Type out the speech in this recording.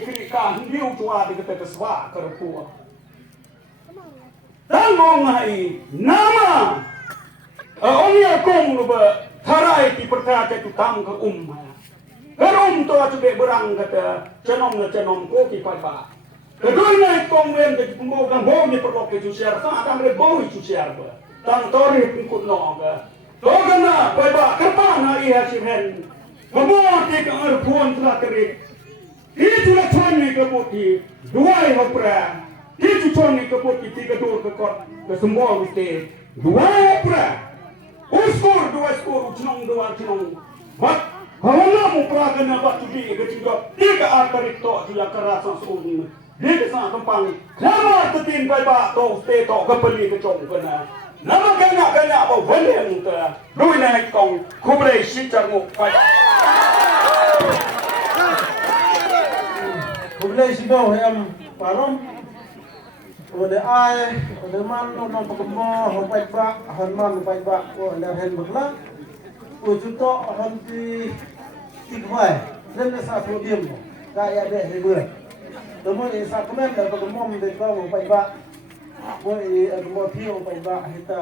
kiri kan hiu tua di kata keswa kerpua. Dan mengenai nama orang kong lupa tarai di perkara itu tam ke Kerum tu acu be berang kata cenom ko ki pada. Kedua naik kong wen ke pembawa kan bau ni perlu ke jusiar tak ada mereka bau jusiar ba. Tang tori pengkut no ga. Logana pada kerana ia sihen. Membawa ke erpuan telah terik. Itu lah tuan ni keputi dua hopra. Itu tuan ni keputi tiga dua kekot ke semua mesti dua hopra. Dua skor ucnong dua ucnong. Mat Hawana mo praga na ba tudi kecingkap tiga atarik to sila kerasan suung di kesan tempang nama tetin pai ba to ste to kepeli kecong kena nama kena ba wale te dui na kong kubre sicar mo pai kubre sibo yang parom ode ai ode man no pakmo ho pai ba hanman pai ba ko na hen bukla ujuto hanti tikmai dan sa podium kaya deh ribuan temu sa komen dan pakmo de ko pai ba ko e agmo pio pai ba hita